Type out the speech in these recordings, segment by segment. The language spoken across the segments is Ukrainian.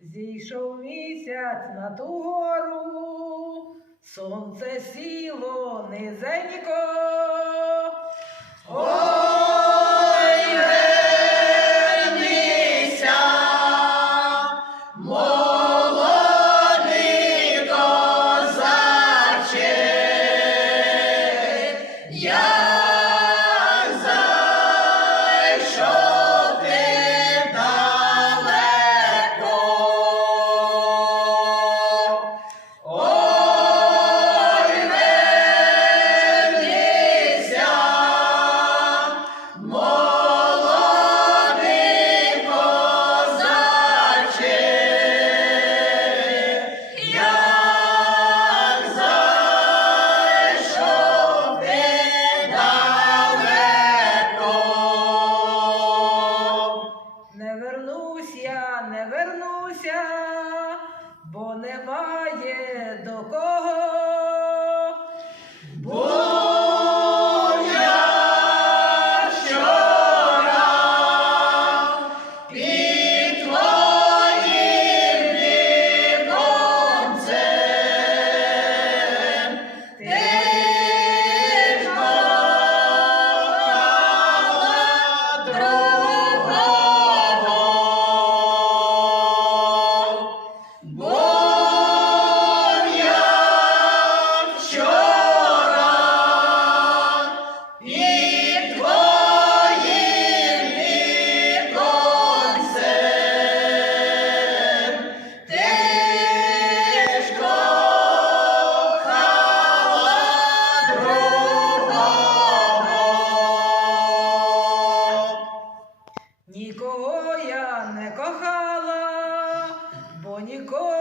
Зійшов місяць на ту гору, сонце сіло низенько. О! Не вернусь я, не вернуся, бо немає до кого. Нікого я не кохала, бо нікого.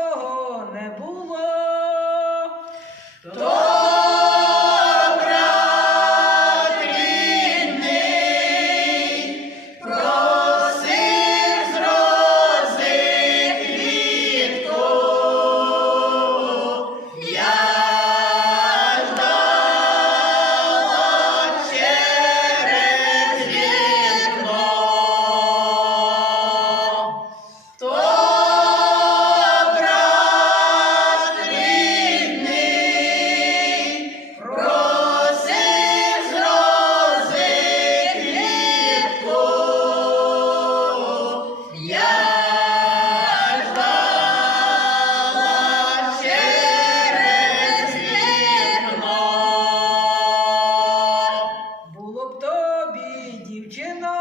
You know.